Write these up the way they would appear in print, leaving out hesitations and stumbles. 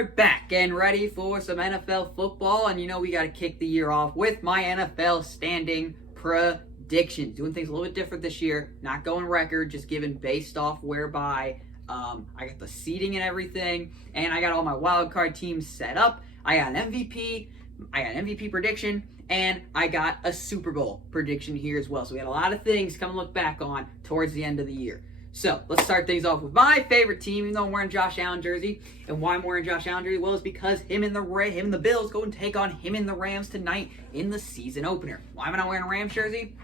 are back and ready for some NFL football, and we got to kick the year off with my NFL standing predictions. Doing things a little bit different this year, not going record, just giving based off whereby I got the seeding and everything, and I got all my wild card teams set up. I got an MVP prediction, and I got a Super Bowl prediction here as well. So we got a lot of things to look back on towards the end of the year. So let's start things off with my favorite team, even though I'm wearing Josh Allen jersey. And why I'm wearing Josh Allen jersey? Well, it's because him and the Bills go and take on him and the Rams tonight in the season opener. Why am I not wearing a Rams jersey?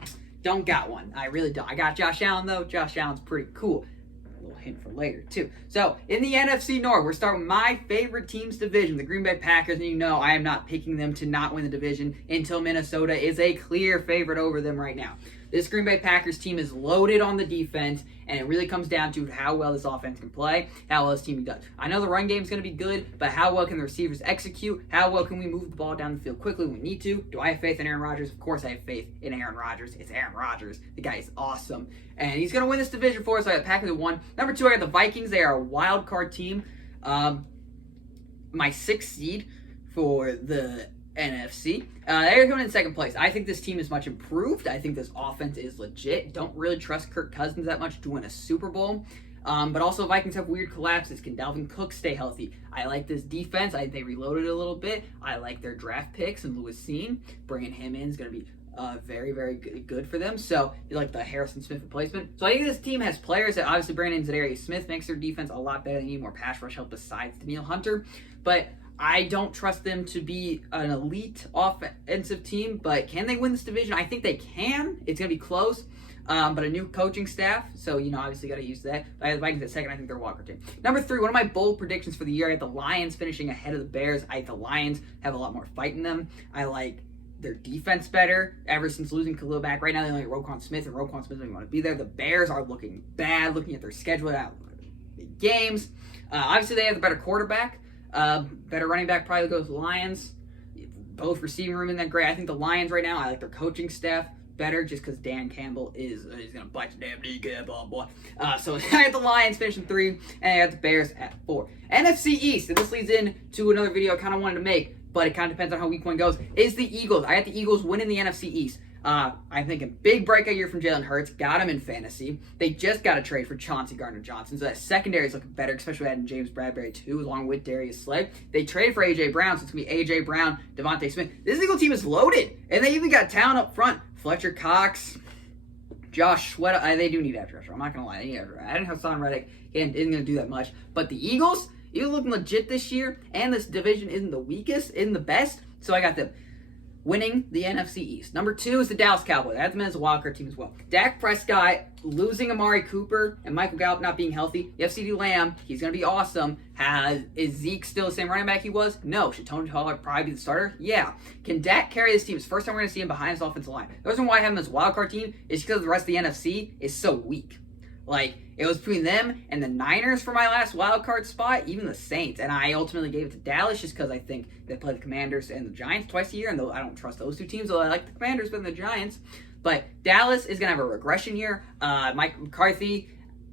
Don't got one. I really don't. I got Josh Allen though. Josh Allen's pretty cool. A little hint for later too. So in the NFC North, we're starting with my favorite team's division, the Green Bay Packers. And I am not picking them to not win the division until Minnesota is a clear favorite over them right now. This Green Bay Packers team is loaded on the defense, and it really comes down to how well this offense can play, how well this team does. I know the run game is going to be good, but how well can the receivers execute? How well can we move the ball down the field quickly when we need to? Do I have faith in Aaron Rodgers? Of course I have faith in Aaron Rodgers. It's Aaron Rodgers. The guy is awesome, and he's going to win this division for us. So I got the Packers at 1. Number 2, I got the Vikings. They are a wild card team. My 6th seed for the NFC. They're coming in 2nd place. I think this team is much improved. I think this offense is legit. Don't really trust Kirk Cousins that much to win a Super Bowl. But also Vikings have weird collapses. Can Dalvin Cook stay healthy? I like this defense. I think they reloaded a little bit. I like their draft picks, and Lewis Cine, bringing him in is going to be very, very good for them. So you like the Harrison Smith replacement. So I think this team has players that obviously Brandon Zadarius Smith makes their defense a lot better. They need more pass rush help besides Danielle Hunter. But I don't trust them to be an elite offensive team, but can they win this division? I think they can. It's going to be close, but a new coaching staff, so, obviously got to use that. I have the Vikings at 2nd. I think they're a walker team. Number 3, one of my bold predictions for the year, I got the Lions finishing ahead of the Bears. I think the Lions have a lot more fight in them. I like their defense better ever since losing Khalil back. Right now, they only have Roquan Smith, and Roquan Smith doesn't want to be there. The Bears are looking bad, looking at their schedule out big games. Obviously, they have the better quarterback. Better running back probably goes Lions. Both receiving room isn't that great. I think the Lions right now, I like their coaching staff better just because Dan Campbell is he's going to bite the damn kneecap, blah, blah. So I got the Lions finishing 3, and I got the Bears at 4. NFC East, and this leads into another video I kind of wanted to make, but it kind of depends on how week 1 goes, is the Eagles. I got the Eagles winning the NFC East. I'm thinking big breakout year from Jalen Hurts. Got him in fantasy. They just got a trade for Chauncey Gardner-Johnson, so that secondary is looking better, especially adding James Bradbury too, along with Darius Slay. They traded for A.J. Brown, so it's going to be A.J. Brown, Devontae Smith. This Eagle team is loaded, and they even got talent up front. Fletcher Cox, Josh Sweat. They do need edge rusher. I'm not going to lie. They need edge rusher. I didn't have Son Reddick. He isn't going to do that much. But the Eagles looking legit this year, and this division isn't the weakest, isn't the best, so I got them winning the NFC East. Number 2 is the Dallas Cowboys. I have them as a wildcard team as well. Dak Prescott losing Amari Cooper and Michael Gallup not being healthy. You have CeeDee Lamb. He's going to be awesome. Is Zeke still the same running back he was? No. Should Tony Pollard probably be the starter? Yeah. Can Dak carry this team? It's the first time we're going to see him behind his offensive line. The reason why I have him as a wildcard team is because the rest of the NFC is so weak. It was between them and the Niners for my last wild card spot, even the Saints. And I ultimately gave it to Dallas just because I think they play the Commanders and the Giants twice a year, and I don't trust those 2 teams, although I like the Commanders better than the Giants. But Dallas is going to have a regression year. Mike McCarthy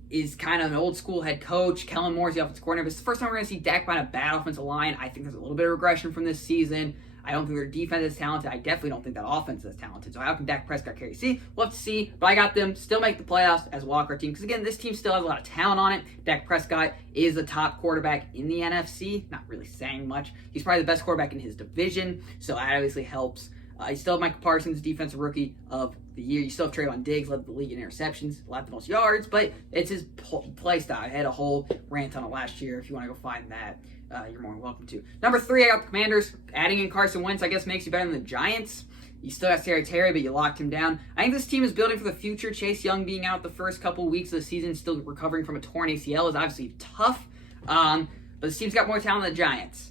is kind of an old school head coach. Kellen Moore's the offensive coordinator. But it's the first time we're going to see Dak behind a bad offensive line. I think there's a little bit of regression from this season. I don't think their defense is talented. I definitely don't think that offense is talented. So how can Dak Prescott carry? We'll have to see. But I got them still make the playoffs as a wildcard team. Because again, this team still has a lot of talent on it. Dak Prescott is the top quarterback in the NFC. Not really saying much. He's probably the best quarterback in his division. So that obviously helps. You still have Michael Parsons, defensive rookie of the year. You still have Trayvon Diggs, led the league in interceptions, allowed the most yards, but it's his play style. I had a whole rant on it last year. If you want to go find that, you're more than welcome to. Number 3, I got the Commanders. Adding in Carson Wentz, I guess, makes you better than the Giants. You still got Terry, but you locked him down. I think this team is building for the future. Chase Young being out the first couple weeks of the season, still recovering from a torn ACL, is obviously tough. But this team's got more talent than the Giants.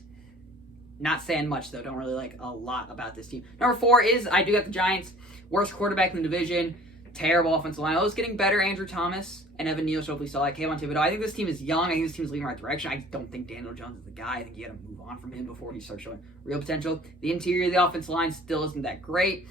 Not saying much, though. Don't really like a lot about this team. Number 4 is, I do got the Giants. Worst quarterback in the division. Terrible offensive line. I was getting better. Andrew Thomas and Evan Neal, so hopefully saw that. Kayvon Thibodeau. I think this team is young. I think this team is leading the right direction. I don't think Daniel Jones is the guy. I think you got to move on from him before he starts showing real potential. The interior of the offensive line still isn't that great.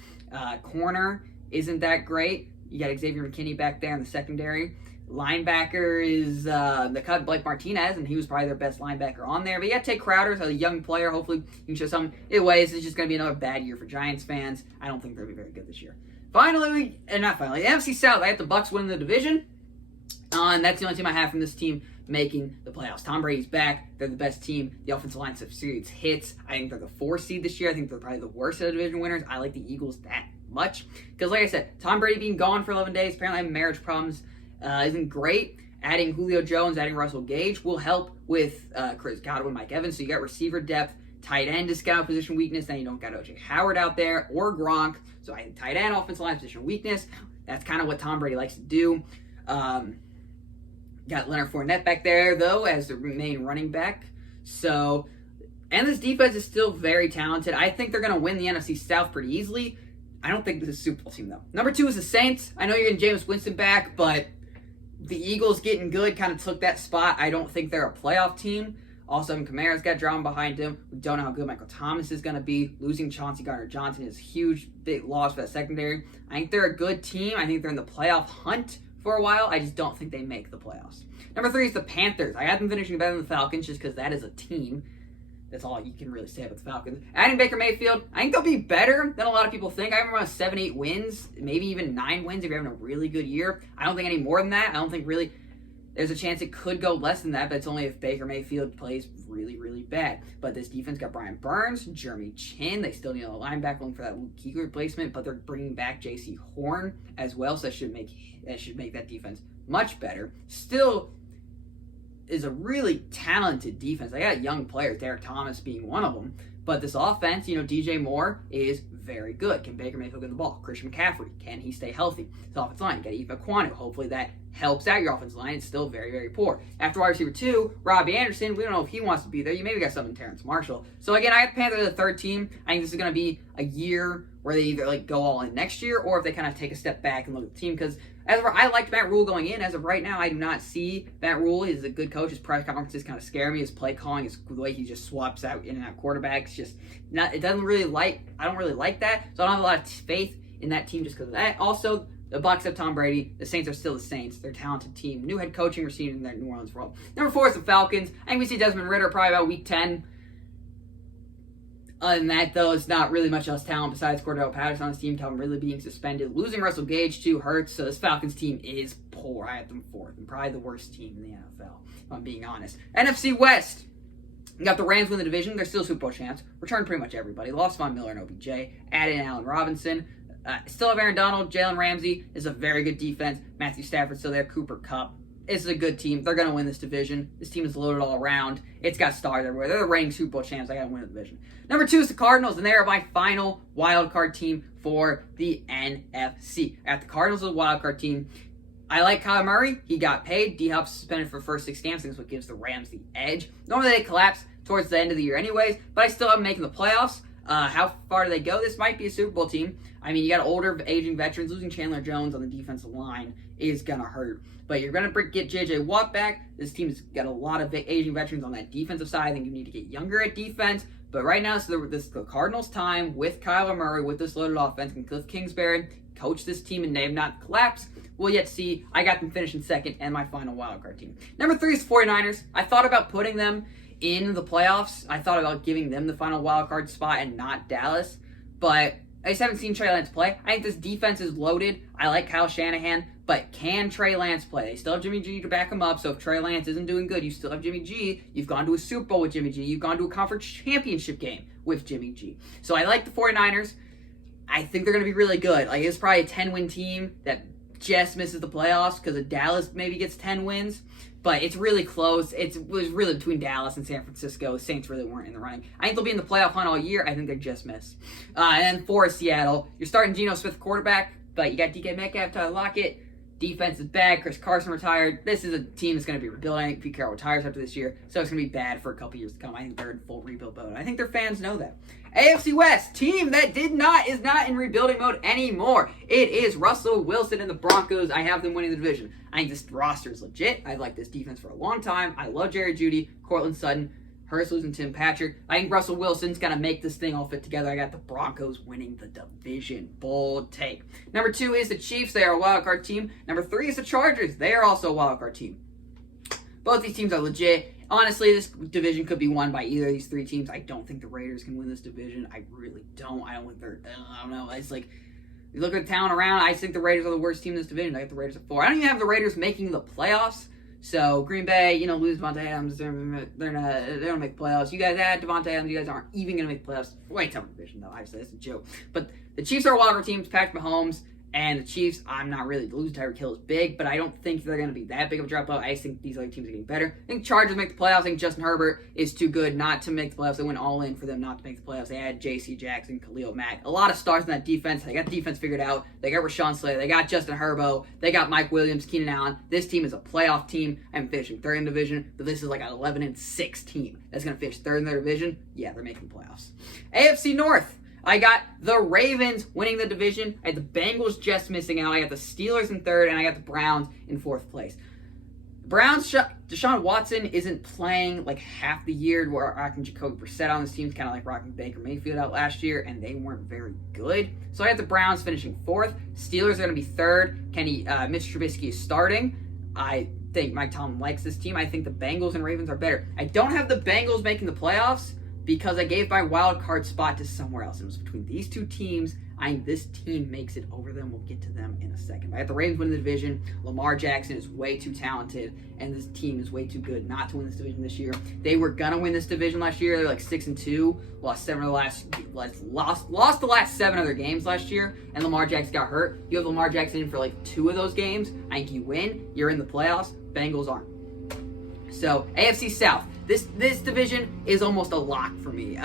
Corner isn't that great. You got Xavier McKinney back there in the secondary. linebacker is the cut Blake Martinez, and he was probably their best linebacker on there. But you got to take Crowder, so a young player. Hopefully, you can show something. Either way, this is just going to be another bad year for Giants fans. I don't think they'll be very good this year. The NFC South. I have the Bucs winning the division, and that's the only team I have from this team making the playoffs. Tom Brady's back. They're the best team. The offensive line succeeds hits. I think they're the 4th seed this year. I think they're probably the worst of the division winners. I like the Eagles that much because, like I said, Tom Brady being gone for 11 days, apparently having marriage problems, isn't great. Adding Julio Jones, adding Russell Gage will help with Chris Godwin, Mike Evans. So you got receiver depth. Tight end is scout position weakness. Then you don't got O.J. Howard out there or Gronk. So I think tight end, offensive line position weakness. That's kind of what Tom Brady likes to do. Got Leonard Fournette back there, though, as the main running back. So, and this defense is still very talented. I think they're going to win the NFC South pretty easily. I don't think this is a Super Bowl team, though. Number 2 is the Saints. I know you're getting Jameis Winston back, but the Eagles getting good kind of took that spot. I don't think they're a playoff team. Also, Kamara's got drama behind him. We don't know how good Michael Thomas is going to be. Losing Chauncey Gardner-Johnson is a huge, big loss for that secondary. I think they're a good team. I think they're in the playoff hunt for a while. I just don't think they make the playoffs. Number 3 is the Panthers. I have them finishing better than the Falcons just because that is a team. That's all you can really say about the Falcons. Adding Baker Mayfield, I think they'll be better than a lot of people think. I have them around 7-8 wins, maybe even 9 wins if you're having a really good year. I don't think any more than that. I don't think really there's a chance it could go less than that, but it's only if Baker Mayfield plays really, really bad. But this defense got Brian Burns, Jeremy Chin. They still need a linebacker looking for that Luke Kuechly replacement, but they're bringing back J.C. Horn as well, so that should make that defense much better. Still is a really talented defense. They got young players, Derek Thomas being one of them. But this offense, DJ Moore is very good. Can Baker Mayfield get the ball? Christian McCaffrey, can he stay healthy? His offensive line, you got Eva Kwanu. Hopefully that helps out your offensive line. It's still very, very poor. After wide receiver 2, Robbie Anderson, we don't know if he wants to be there. You maybe got something Terrence Marshall. So again, I have Panthers as the 3rd team. I think this is going to be a year where they either go all in next year or if they kind of take a step back and look at the team. Because I liked Matt Rule going in. As of right now, I do not see Matt Rule. He's a good coach. His press conferences kind of scare me. His play calling, the way he just swaps out in and out quarterbacks, just not. It doesn't really I don't really like that. So I don't have a lot of faith in that team just because of that. Also, the Bucs have Tom Brady. The Saints are still the Saints. They're a talented team. New head coaching received in their New Orleans role. Number 4 is the Falcons. I think we see Desmond Ridder probably about week 10. Other than that, though, it's not really much else talent besides Cordell Patterson on his team. Calvin Ridley being suspended. Losing Russell Gage, too, hurts. So this Falcons team is poor. I have them 4th and probably the worst team in the NFL, if I'm being honest. NFC West. You got the Rams win the division. They're still Super Bowl champs. Returned pretty much everybody. Lost Von Miller and OBJ. Added in Allen Robinson. Still have Aaron Donald. Jalen Ramsey is a very good defense. Matthew Stafford still there. Cooper Kupp. This is a good team. They're going to win this division. This team is loaded all around. It's got stars everywhere. They're the reigning Super Bowl champs. I got to win the division. Number 2 is the Cardinals, and they are my final wild card team for the NFC. At the Cardinals, is a wild card team. I like Kyler Murray. He got paid. D-Hop suspended for the first 6 games. I think that's what gives the Rams the edge. Normally they collapse towards the end of the year anyways, but I still have them making the playoffs. How far do they go? This might be a Super Bowl team. I mean, you got older, aging veterans. Losing Chandler Jones on the defensive line is going to hurt. But you're going to get J.J. Watt back. This team's got a lot of aging veterans on that defensive side. I think you need to get younger at defense. But right now, this is the Cardinals' time with Kyler Murray, with this loaded offense, and Cliff Kingsbury coach this team, and they have not collapsed. We'll yet see. I got them finishing 2nd and my final wildcard team. Number 3 is 49ers. I thought about putting them in the playoffs. I thought about giving them the final wildcard spot and not Dallas. But I just haven't seen Trey Lance play. I think this defense is loaded. I like Kyle Shanahan. But can Trey Lance play? They still have Jimmy G to back him up. So if Trey Lance isn't doing good, you still have Jimmy G. You've gone to a Super Bowl with Jimmy G. You've gone to a conference championship game with Jimmy G. So I like the 49ers. I think they're going to be really good. Like, it's probably a 10-win team that just misses the playoffs because of Dallas maybe gets 10 wins. But it's really close. It was really between Dallas and San Francisco. The Saints really weren't in the running. I think they'll be in the playoff hunt all year. I think they just miss. And then 4 is Seattle. You're starting Geno Smith quarterback, but you got DK Metcalf, Tyler Lockett. Defense is bad. Chris Carson retired. This is a team that's going to be rebuilding. I think Pete Carroll retires after this year, so it's going to be bad for a couple years to come. I think they're in full rebuild mode. I think their fans know that. AFC West, team that is not in rebuilding mode anymore. It is Russell Wilson and the Broncos. I have them winning the division. I think this roster is legit. I've liked this defense for a long time. I love Jerry Jeudy, Cortland Sutton. Hurts losing Tim Patrick. I think Russell Wilson's going to make this thing all fit together. I got the Broncos winning the division. Bold take. Number 2 is the Chiefs. They are a wildcard team. Number 3 is the Chargers. They are also a wildcard team. Both these teams are legit. Honestly, this division could be won by either of these 3 teams. I don't think the Raiders can win this division. I really don't. I don't think I don't know. It's like, you look at the talent around, I think the Raiders are the worst team in this division. I got the Raiders at 4. I don't even have the Raiders making the playoffs. So, Green Bay, lose Devontae Adams. They don't make playoffs. You guys add Devontae Adams. You guys aren't even going to make playoffs. Way tougher division, though. Obviously, that's a joke. But the Chiefs are a wildcard team. It's Patrick Mahomes. And the Chiefs, I'm not really, losing Tyreek Hill is big, but I don't think they're going to be that big of a drop-off. I just think these other teams are getting better. I think Chargers make the playoffs. I think Justin Herbert is too good not to make the playoffs. They went all in for them not to make the playoffs. They had J.C. Jackson, Khalil Mack. A lot of stars in that defense. They got the defense figured out. They got Rashawn Slater. They got Justin Herbert. They got Mike Williams, Keenan Allen. This team is a playoff team. I'm finishing 3rd in the division, but this is like an 11-6 team that's going to finish 3rd in their division. Yeah, they're making the playoffs. AFC North. I got the Ravens winning the division. I had the Bengals just missing out. I got the Steelers in 3rd, and I got the Browns in 4th place. The Browns, Deshaun Watson isn't playing like half the year. We're rocking Jacoby Brissett on this team. It's kind of like rocking Baker Mayfield out last year, and they weren't very good. So I had the Browns finishing 4th. Steelers are going to be 3rd. Mitch Trubisky is starting. I think Mike Tomlin likes this team. I think the Bengals and Ravens are better. I don't have the Bengals making the playoffs, because I gave my wild card spot to somewhere else. It was between these 2 teams. I think this team makes it over them. We'll get to them in a second. I got the Ravens winning the division. Lamar Jackson is way too talented, and this team is way too good not to win this division this year. They were gonna win this division last year. They're like 6-2, lost the last 7 of their games last year, and Lamar Jackson got hurt. You have Lamar Jackson in for like 2 of those games. I think you win. You're in the playoffs. Bengals aren't. So AFC South. This division is almost a lock for me.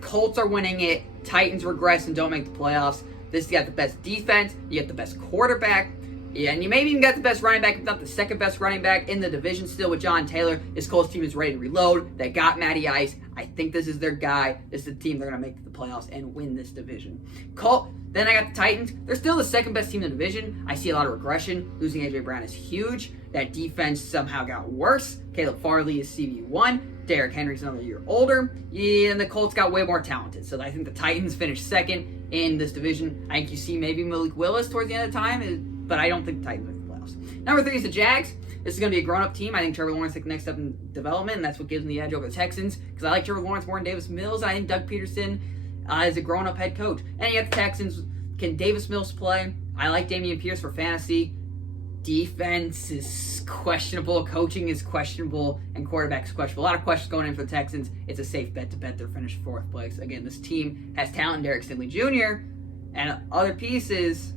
Colts are winning it. Titans regress and don't make the playoffs. This got the best defense. You got the best quarterback. Yeah, and you maybe even got the best running back, if not the second best running back in the division still with John Taylor. This Colts team is ready to reload. They got Matty Ice. I think this is their guy. This is the team they're going to make the playoffs and win this division. Then I got the Titans. They're still the second best team in the division. I see a lot of regression. Losing A.J. Brown is huge. That defense somehow got worse. Caleb Farley is CB1. Derrick Henry's another year older. Yeah, and the Colts got way more talented. So I think the Titans finished 2nd in this division. I think you see maybe Malik Willis towards the end of the time, but I don't think the Titans make the playoffs. Number 3 is the Jags. This is going to be a grown-up team. I think Trevor Lawrence takes the next step in development, and that's what gives them the edge over the Texans, because I like Trevor Lawrence more than Davis Mills, and I think Doug Peterson is a grown-up head coach. And you got the Texans. Can Davis Mills play? I like Dameon Pierce for fantasy. Defense is questionable, coaching is questionable, and quarterback is questionable. A lot of questions going in for the Texans. It's a safe bet to bet they're finished 4th place. Again, this team has talent, Derek Stingley Jr., and other pieces,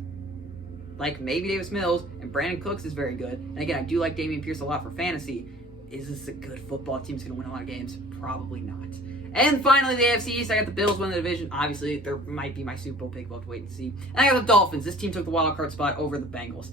like maybe Davis Mills, and Brandon Cooks is very good. And again, I do like Dameon Pierce a lot for fantasy. Is this a good football team that's going to win a lot of games? Probably not. And finally, the AFC East, I got the Bills winning the division. Obviously, there might be my Super Bowl pick. We'll have to wait and see. And I got the Dolphins. This team took the wild card spot over the Bengals.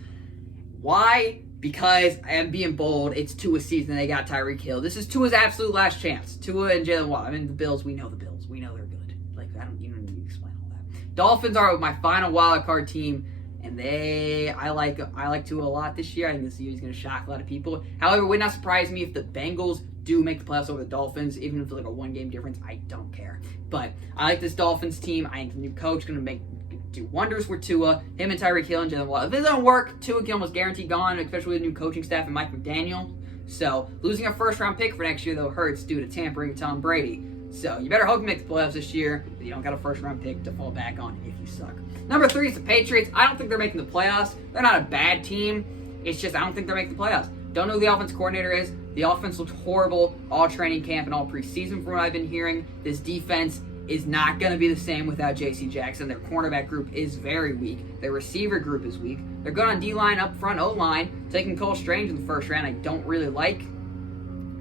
Why? Because I am being bold. It's Tua's season. They got Tyreek Hill. This is Tua's absolute last chance. Tua and Jalen Waddle. I mean, the Bills, we know the Bills. We know they're good. Like, you don't need to explain all that. Dolphins are my final wild card team, and I like Tua a lot this year. I think this year he's going to shock a lot of people. However, it would not surprise me if the Bengals do make the playoffs over the Dolphins, even if it's like a 1-game difference. I don't care. But I like this Dolphins team. I think the new coach is going to do wonders for Tua. Him and Tyreek Hill and Jalen Waddle. If it doesn't work, Tua can almost guarantee gone, especially with a new coaching staff and Mike McDaniel. So losing a 1st-round pick for next year, though, hurts due to tampering with Tom Brady. So you better hope you make the playoffs this year, but you don't got a 1st-round pick to fall back on if you suck. Number 3 is the Patriots. I don't think they're making the playoffs. They're not a bad team. It's just I don't think they're making the playoffs. Don't know who the offense coordinator is. The offense looked horrible all training camp and all preseason from what I've been hearing. This defense is not going to be the same without J.C. Jackson. Their cornerback group is very weak. Their receiver group is weak. They're good on D-line, up front, O-line. Taking Cole Strange in the 1st round I don't really like.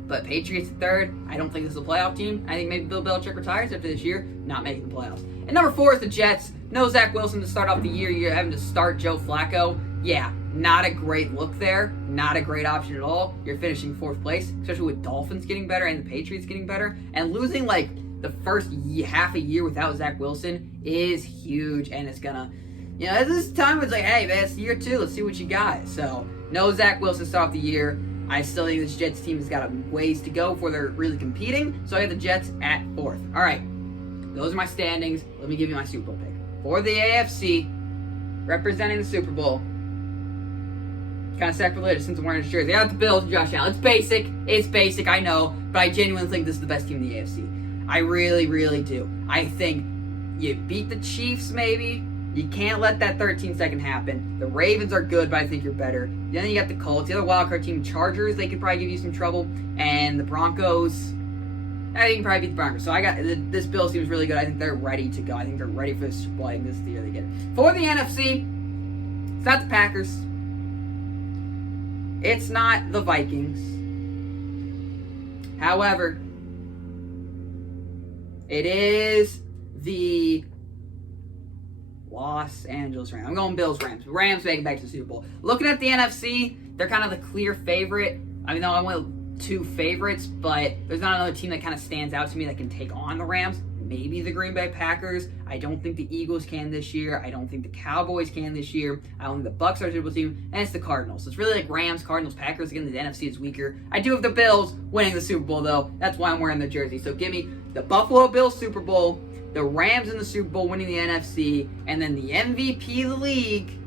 But Patriots 3rd, I don't think this is a playoff team. I think maybe Bill Belichick retires after this year, not making the playoffs. And number 4 is the Jets. No Zach Wilson to start off the year. You're having to start Joe Flacco. Yeah, not a great look there. Not a great option at all. You're finishing 4th place, especially with Dolphins getting better and the Patriots getting better. And losing the first half a year without Zach Wilson is huge, and it's gonna, this time it's like, hey, man, it's year 2. Let's see what you got. So, no Zach Wilson start off the year. I still think this Jets team has got a ways to go before they're really competing, so I have the Jets at 4th. All right, those are my standings. Let me give you my Super Bowl pick. For the AFC, representing the Super Bowl, kind of sacrilegious since I'm wearing his jersey. I got the Bills and Josh Allen. It's basic, I know, but I genuinely think this is the best team in the AFC. I really, really do. I think you beat the Chiefs, maybe. You can't let that 13-second happen. The Ravens are good, but I think you're better. Then you got the Colts. The other wildcard team, Chargers, they could probably give you some trouble. And the Broncos, I think you can probably beat the Broncos. So I got this Bills team is really good. I think they're ready to go. I think they're ready for this. Well, I think this is the year they get it. For the NFC, it's not the Packers. It's not the Vikings. However, it is the Los Angeles Rams. I'm going Bills, Rams. Rams making back to the Super Bowl. Looking at the NFC, they're kind of the clear favorite. I mean, though I went 2 favorites, but there's not another team that kind of stands out to me that can take on the Rams. Maybe the Green Bay Packers. I don't think the Eagles can this year. I don't think the Cowboys can this year. I don't think the Bucks are a Super Bowl team. And it's the Cardinals. So it's really like Rams, Cardinals, Packers. Again, the NFC is weaker. I do have the Bills winning the Super Bowl, though. That's why I'm wearing the jersey. So give me the Buffalo Bills Super Bowl, the Rams in the Super Bowl winning the NFC, and then the MVP of the league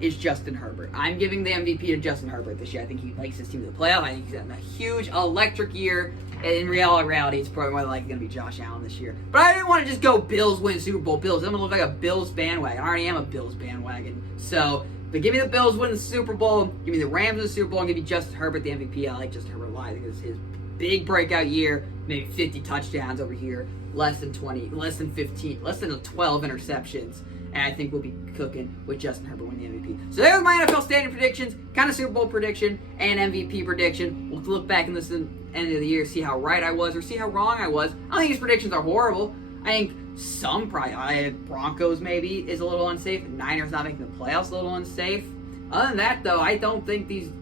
is Justin Herbert. I'm giving the MVP to Justin Herbert this year. I think he likes his team to the playoff. I think he's having a huge electric year. And in reality, it's probably more likely going to be Josh Allen this year. But I didn't want to just go Bills win Super Bowl. Bills. I'm going to look like a Bills bandwagon. I already am a Bills bandwagon. So, but give me the Bills win the Super Bowl. Give me the Rams in the Super Bowl. And give me Justin Herbert the MVP. I like Justin Herbert a lot. I think it's his big breakout year. Maybe 50 touchdowns over here. Less than 12 interceptions. And I think we'll be cooking with Justin Herbert winning the MVP. So there's my NFL standing predictions, kind of Super Bowl prediction, and MVP prediction. We'll look back in this end of the year, see how right I was or see how wrong I was. I don't think his predictions are horrible. I think some probably, Broncos maybe is a little unsafe. Niners not making the playoffs a little unsafe. Other than that, though, I don't think these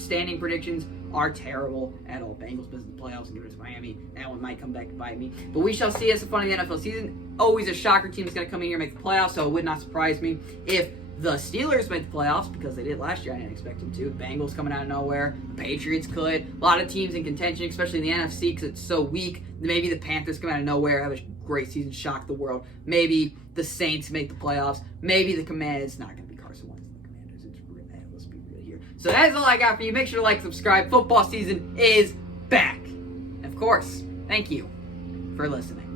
standing predictions are terrible at all. Bengals missing the playoffs and give it to Miami. That one might come back and bite me. But we shall see as the fun of the NFL season. Always a shocker team is going to come in here and make the playoffs, so it would not surprise me if the Steelers make the playoffs, because they did last year. I didn't expect them to. Bengals coming out of nowhere. The Patriots could. A lot of teams in contention, especially in the NFC because it's so weak. Maybe the Panthers come out of nowhere, have a great season, shock the world. Maybe the Saints make the playoffs. Maybe the Commanders. It's not going to be Carson Wentz and the Commanders. It's really bad. Let's be real here. So that is all I got for you. Make sure to like, subscribe. Football season is back. And of course, thank you for listening.